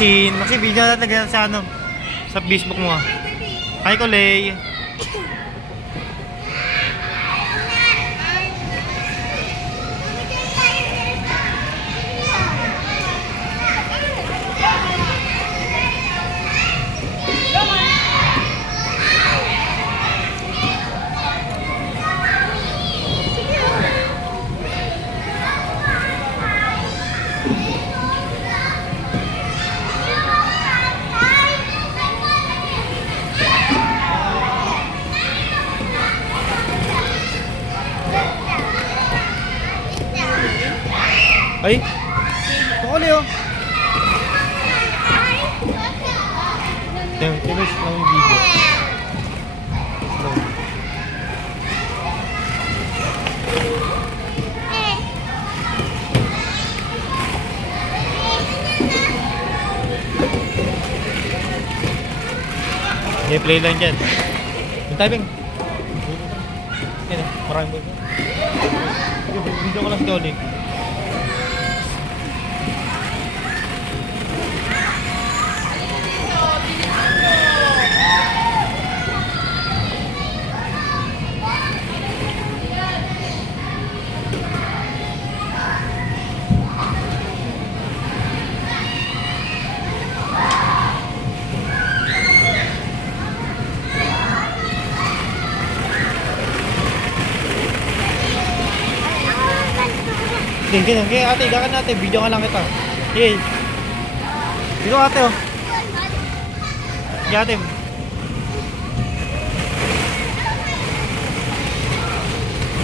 Maxine, video natin lagyan sa ano, sa Facebook mo. Hi, Kulay. Ay, Kulay oh. Tinis lang yung video. I-play lang dyan. Yung typing. Yan o, maraming video. Video ko lang si Kulay. Ganyan, ate, igakan natin, video ka lang kita. Yay. Dito ate oh. Ate.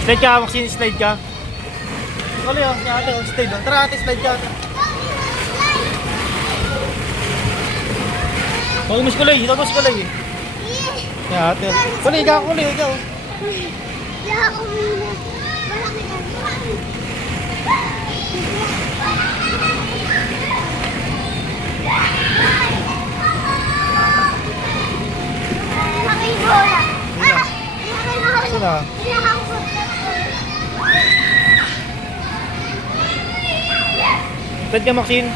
Slide ka, Maxine, slide ka. Kulay oh, si ate oh, slide oh. Tara ate, slide ka ate. Huwag mo si Kulay, huwag mo si Kulay. Ya ate. Kulay, ikaw, Kulay, ikaw. Ya ako muna. Malaki na. Laki bola. Sila. Slide ka, Maxine.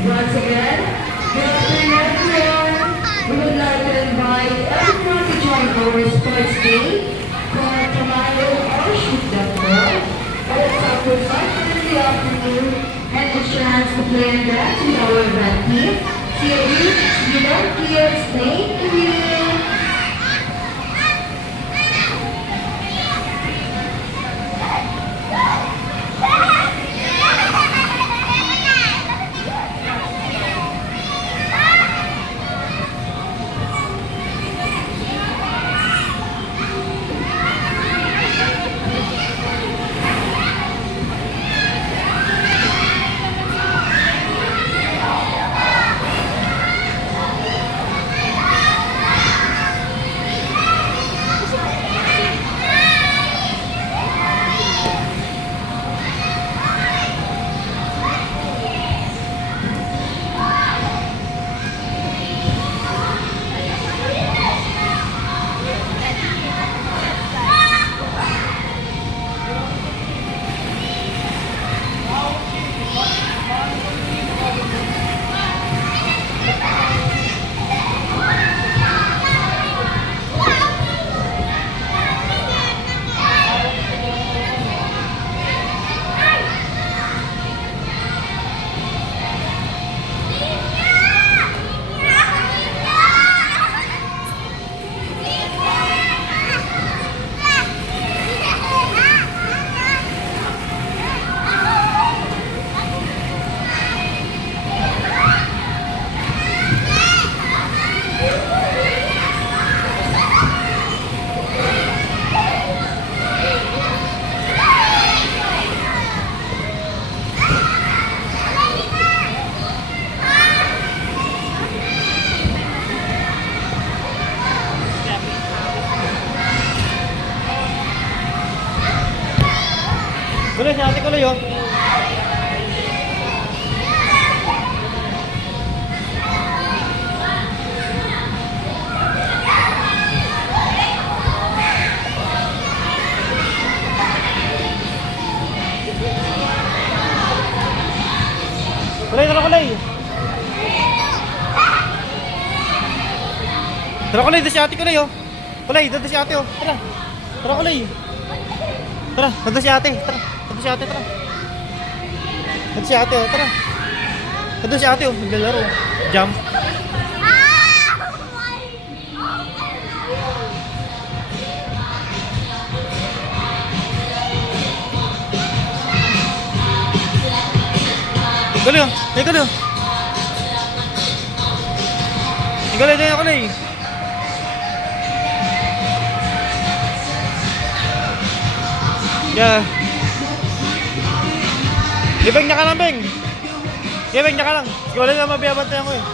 Once again, good afternoon everyone. We would like to invite everyone to join our sports day for tomorrow or shoot the ball. But it's after 5 in the afternoon and a chance to play and dance with our red team. See you don't kids, thank you. Kulay, tara kulay. Tara kulay, doon si ate kulay oh. Kulay, doon si ate oh. Tara. Tara kulay. Tara, doon si ate. Tara. Doon si ate, tara. Doon si ate oh, tara. Doon si ate oh, naglalaro. Jump. Igulo, igulo. Igulo din ako na eh. Yeah. Ibeng niya ka lang, Beng. Ibeng niya ka lang. Wala na mabiyabantayan ko eh.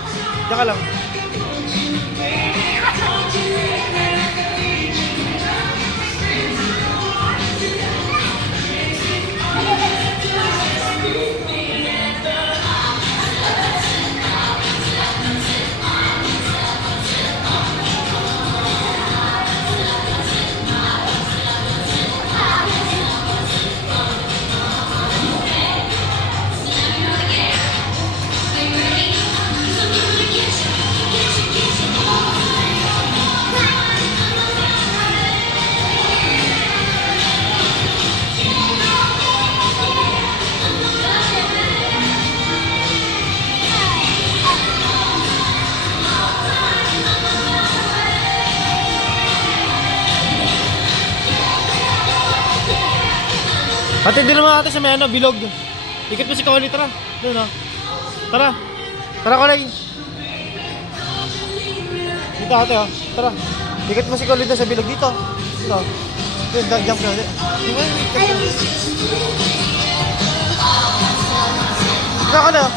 Diyan ka lang. Ate, din naman ate sa may ano, bilog. Ikot mo si Kawali, tara. Doon oh. Tara. Tara, Kawali. Dito ate oh. Tara. Ikot mo si Kawali doon sa bilog dito. Dito. Doon, jump ka. Dito ka na.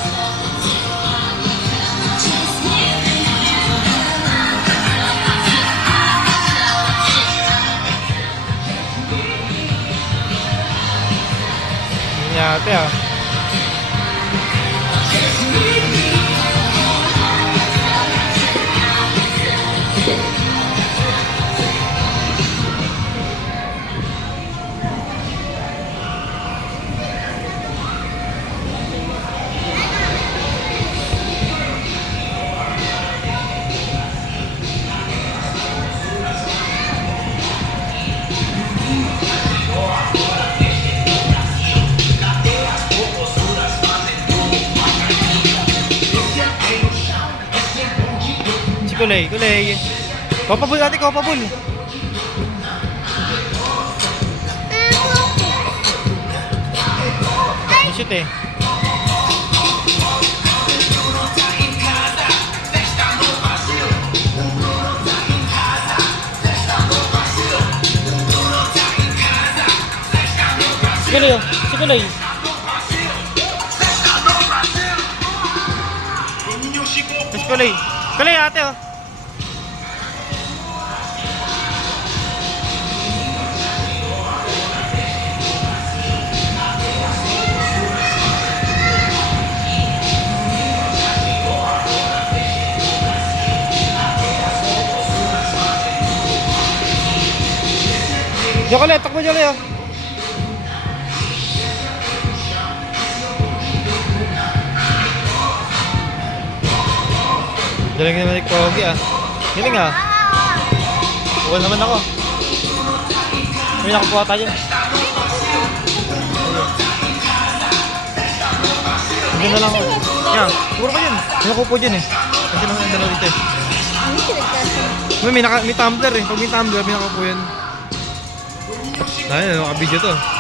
Ate ah. Kulay, kulay. Kopabul ate, kopabul. Shoot eh. Kulay oh, si kulay. Mas kulay. Kulay ate oh. Jokole, takbo Jokole oh. Dalang naman ni Pogi ah. Galing ah. Buwan naman ako. May nakapuha tayo. Hindi na lang ako. Yan, siguro ka dyan. May nakupo dyan eh. Kasi naman ang dalawa dito eh. May tumbler eh. Pag may tumbler, may nakapupo yan. Ayun, naka-video to.